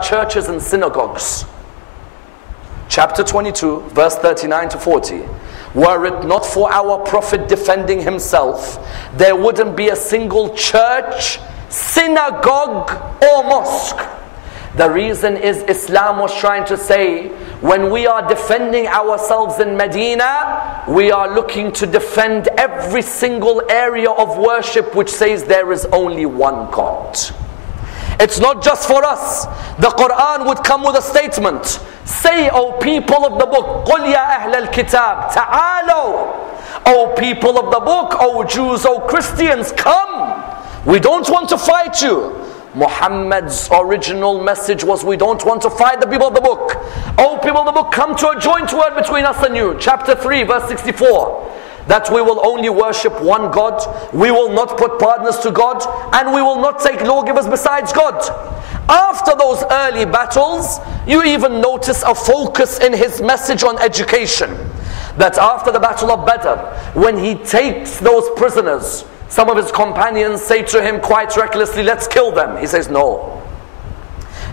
churches and synagogues. Chapter 22, verse 39 to 40. Were it not for our Prophet defending himself, there wouldn't be a single church, synagogue or mosque. The reason is Islam was trying to say, when we are defending ourselves in Medina, we are looking to defend every single area of worship which says there is only one God. It's not just for us. The Quran would come with a statement. Say, O people of the book, قُلْ يَا أَهْلَ الْكِتَابِ تَعَالَوْا. O people of the book, O Jews, O Christians, come. We don't want to fight you. Muhammad's original message was, we don't want to fight the people of the book. O people of the book, come to a joint word between us and you. Chapter 3, verse 64. That we will only worship one God, we will not put partners to God, and we will not take lawgivers besides God. After those early battles, you even notice a focus in his message on education. That after the battle of Badr, when he takes those prisoners, some of his companions say to him quite recklessly, let's kill them. He says, no.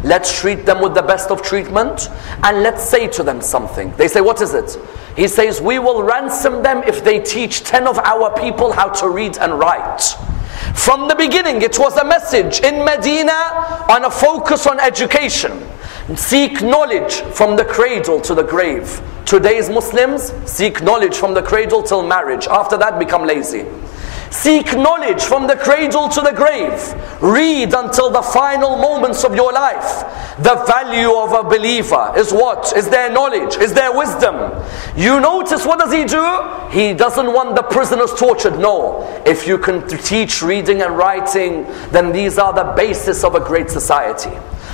Let's treat them with the best of treatment, and let's say to them something. They say, what is it? He says, we will ransom them if they teach 10 of our people how to read and write. From the beginning, it was a message in Medina on a focus on education. Seek knowledge from the cradle to the grave. Today's Muslims seek knowledge from the cradle till marriage. After that, become lazy. Seek knowledge from the cradle to the grave. Read until the final moments of your life. The value of a believer is what? Is their knowledge, is their wisdom. You notice, what does he do? He doesn't want the prisoners tortured. No. If you can teach reading and writing, then these are the basis of a great society.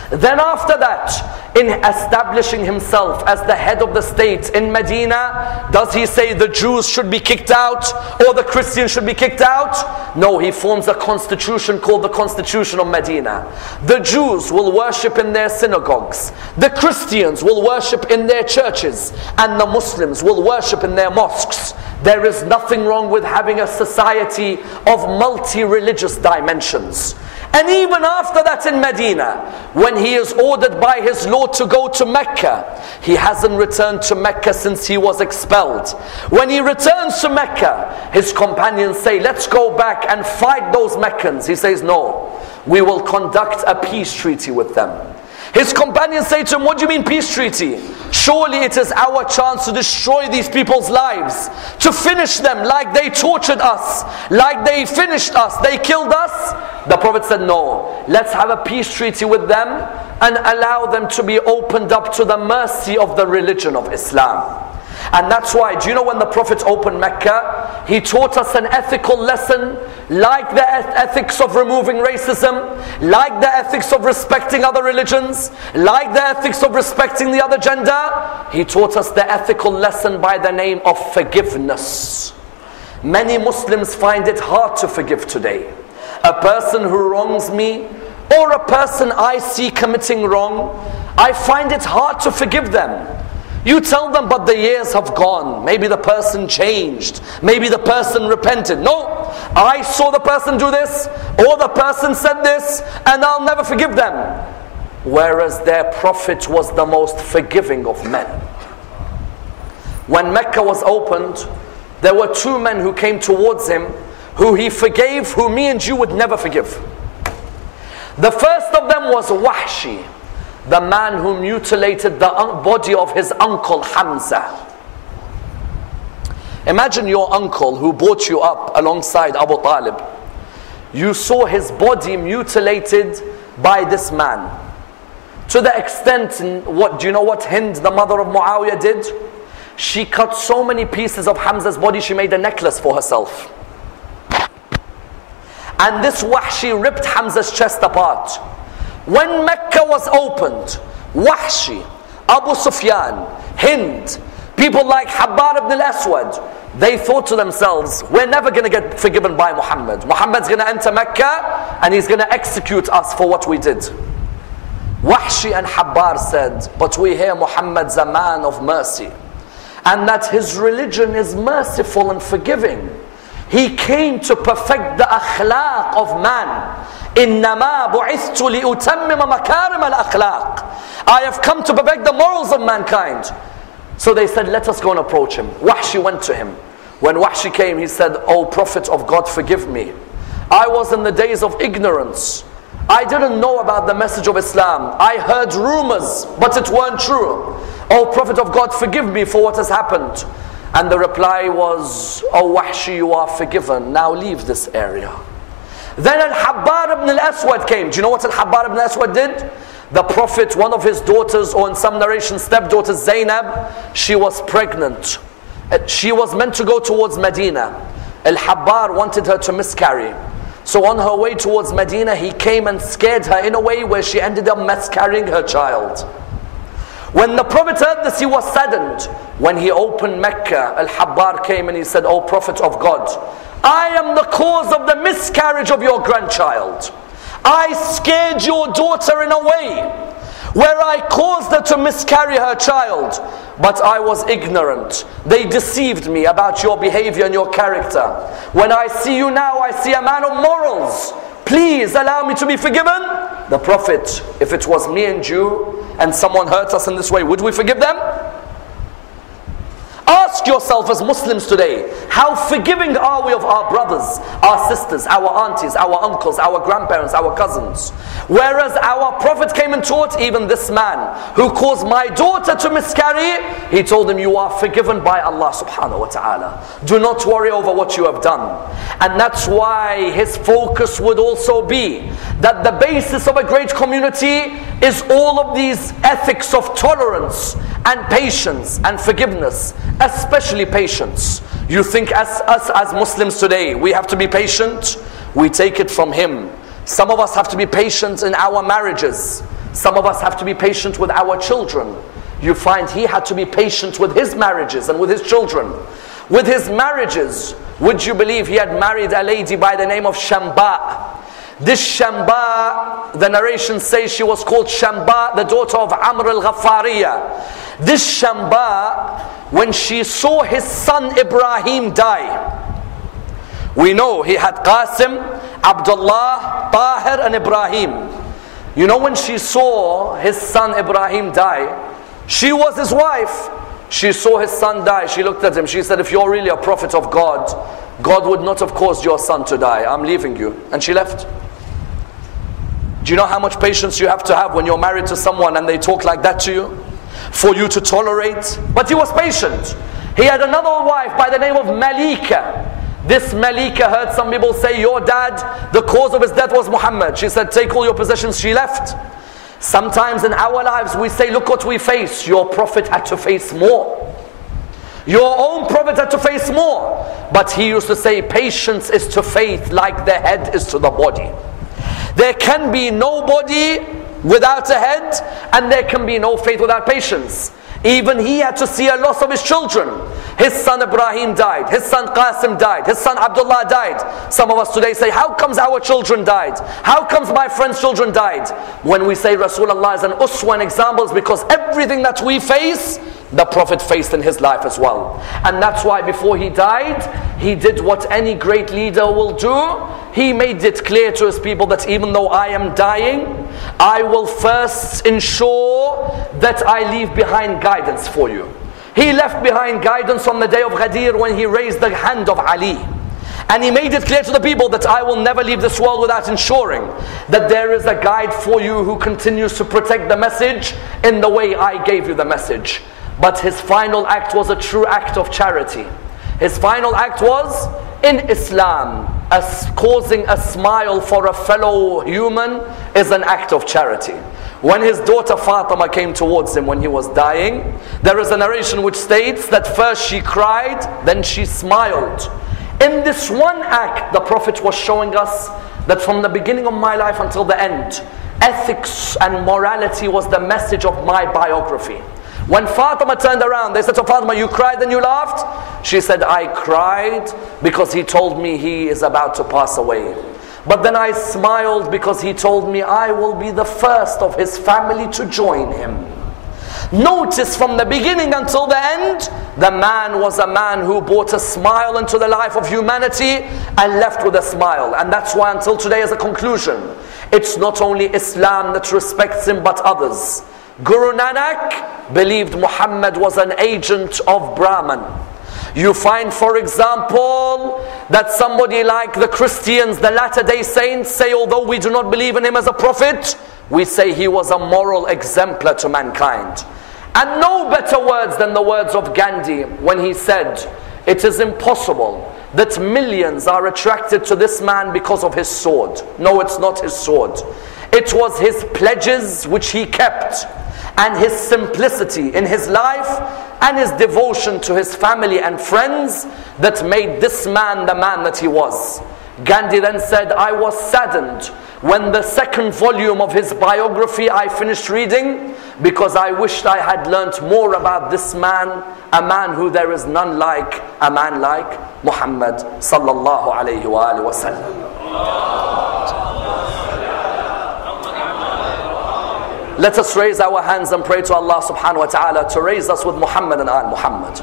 Then after that, in establishing himself as the head of the state in Medina, does he say the Jews should be kicked out or the Christians should be kicked out? No, he forms a constitution called the Constitution of Medina. The Jews will worship in their synagogues, the Christians will worship in their churches, and the Muslims will worship in their mosques. There is nothing wrong with having a society of multi-religious dimensions. And even after that in Medina, when he is ordered by his Lord to go to Mecca, he hasn't returned to Mecca since he was expelled. When he returns to Mecca, his companions say, let's go back and fight those Meccans. He says, no, we will conduct a peace treaty with them. His companions say to him, what do you mean peace treaty? Surely it is our chance to destroy these people's lives, to finish them like they tortured us, like they finished us, they killed us. The Prophet said, no, let's have a peace treaty with them and allow them to be opened up to the mercy of the religion of Islam. And that's why, do you know when the Prophet opened Mecca, he taught us an ethical lesson, like the ethics of removing racism, like the ethics of respecting other religions, like the ethics of respecting the other gender. He taught us the ethical lesson by the name of forgiveness. Many Muslims find it hard to forgive today. A person who wrongs me, or a person I see committing wrong, I find it hard to forgive them. You tell them, but the years have gone. Maybe the person changed. Maybe the person repented. No, I saw the person do this, or the person said this, and I'll never forgive them. Whereas their Prophet was the most forgiving of men. When Mecca was opened, there were two men who came towards him, who he forgave, who me and you would never forgive. The first of them was Wahshi, the man who mutilated the body of his uncle Hamza. Imagine your uncle who brought you up alongside Abu Talib. You saw his body mutilated by this man. To the extent, do you know what Hind, the mother of Muawiyah, did? She cut so many pieces of Hamza's body, she made a necklace for herself. And this Wahshi ripped Hamza's chest apart. When Mecca was opened, Wahshi, Abu Sufyan, Hind, people like Habbar ibn al-Aswad, they thought to themselves, we're never going to get forgiven by Muhammad. Muhammad's going to enter Mecca and he's going to execute us for what we did. Wahshi and Habbar said, but we hear Muhammad's a man of mercy, and that his religion is merciful and forgiving. He came to perfect the akhlaq of man. إِنَّمَا بُعِثْتُ لِأُتَمِّمَ مَكَارِمَ الْأَخْلَاقِ. I have come to perfect the morals of mankind. So they said, let us go and approach him. Wahshi went to him. When Wahshi came, he said, O Prophet of God, forgive me. I was in the days of ignorance. I didn't know about the message of Islam. I heard rumors, but it weren't true. O Prophet of God, forgive me for what has happened. And the reply was, O Wahshi, you are forgiven. Now leave this area. Then Al-Habbar ibn al-Aswad came. Do you know what Al-Habbar ibn al-Aswad did? The Prophet, one of his daughters, or in some narrations, stepdaughter Zainab, she was pregnant. She was meant to go towards Medina. Al-Habbar wanted her to miscarry. So on her way towards Medina, he came and scared her in a way where she ended up miscarrying her child. When the Prophet heard this, he was saddened. When he opened Mecca, Al-Habbar came and he said, O Prophet of God, I am the cause of the miscarriage of your grandchild. I scared your daughter in a way where I caused her to miscarry her child, but I was ignorant. They deceived me about your behavior and your character. When I see you now, I see a man of morals. Please allow me to be forgiven. The Prophet, if it was me and you, and someone hurt us in this way, would we forgive them? Ask yourself as Muslims today, how forgiving are we of our brothers, our sisters, our aunties, our uncles, our grandparents, our cousins? Whereas our Prophet came and taught even this man who caused my daughter to miscarry, he told him, you are forgiven by Allah subhanahu wa ta'ala. Do not worry over what you have done. And that's why his focus would also be that the basis of a great community is all of these ethics of tolerance and patience and forgiveness, especially patience. You think as us as Muslims today, we have to be patient? We take it from him. Some of us have to be patient in our marriages. Some of us have to be patient with our children. You find he had to be patient with his marriages and with his children. With his marriages, would you believe he had married a lady by the name of Shamba? This Shamba, the narration says she was called Shamba, the daughter of Amr al-Ghaffariya. This Shamba, when she saw his son Ibrahim die, we know he had Qasim, Abdullah, Tahir and Ibrahim. You know, when she saw his son Ibrahim die, she was his wife. She saw his son die. She looked at him. She said, if you're really a prophet of God, God would not have caused your son to die. I'm leaving you. And she left. Do you know how much patience you have to have when you're married to someone and they talk like that to you? For you to tolerate. But he was patient. He had another wife by the name of Malika. This Malika heard some people say, your dad, the cause of his death was Muhammad. She said, take all your possessions. She left. Sometimes in our lives we say, look what we face. Your prophet had to face more. Your own prophet had to face more. But he used to say, patience is to faith like the head is to the body. There can be no body without a head, and there can be no faith without patience. Even he had to see a loss of his children. His son Ibrahim died. His son Qasim died. His son Abdullah died. Some of us today say, how comes our children died? How comes my friend's children died? When we say Rasulullah is an uswa, an example, is because everything that we face, the Prophet faced in his life as well. And that's why before he died, he did what any great leader will do. He made it clear to his people that even though I am dying, I will first ensure that I leave behind guidance for you. He left behind guidance on the day of Ghadir when he raised the hand of Ali. And he made it clear to the people that I will never leave this world without ensuring that there is a guide for you who continues to protect the message in the way I gave you the message. But his final act was a true act of charity. His final act was, in Islam, causing a smile for a fellow human is an act of charity. When his daughter Fatima came towards him when he was dying, there is a narration which states that first she cried, then she smiled. In this one act, the Prophet was showing us that from the beginning of my life until the end, ethics and morality was the message of my biography. When Fatima turned around, they said to Fatima, you cried and you laughed? She said, I cried because he told me he is about to pass away. But then I smiled because he told me I will be the first of his family to join him. Notice from the beginning until the end, the man was a man who brought a smile into the life of humanity and left with a smile. And that's why until today, as a conclusion, it's not only Islam that respects him but others. Guru Nanak believed Muhammad was an agent of Brahman. You find, for example, that somebody like the Christians, the Latter-day Saints, say although we do not believe in him as a prophet, we say he was a moral exemplar to mankind. And no better words than the words of Gandhi when he said, it is impossible that millions are attracted to this man because of his sword. No, it's not his sword. It was his pledges which he kept, and his simplicity in his life, and his devotion to his family and friends that made this man the man that he was. Gandhi then said, I was saddened when the second volume of his biography I finished reading, because I wished I had learnt more about this man, a man who there is none like, a man like Muhammad sallallahu alayhi wa sallam. Let us raise our hands and pray to Allah subhanahu wa ta'ala to raise us with Muhammad and Al Muhammad,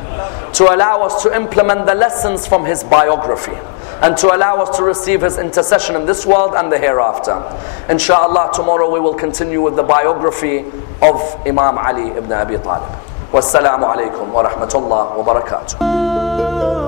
to allow us to implement the lessons from his biography, and to allow us to receive his intercession in this world and the hereafter. Inshallah, tomorrow we will continue with the biography of Imam Ali ibn Abi Talib. Wassalamu alaikum wa rahmatullah wa barakatuh.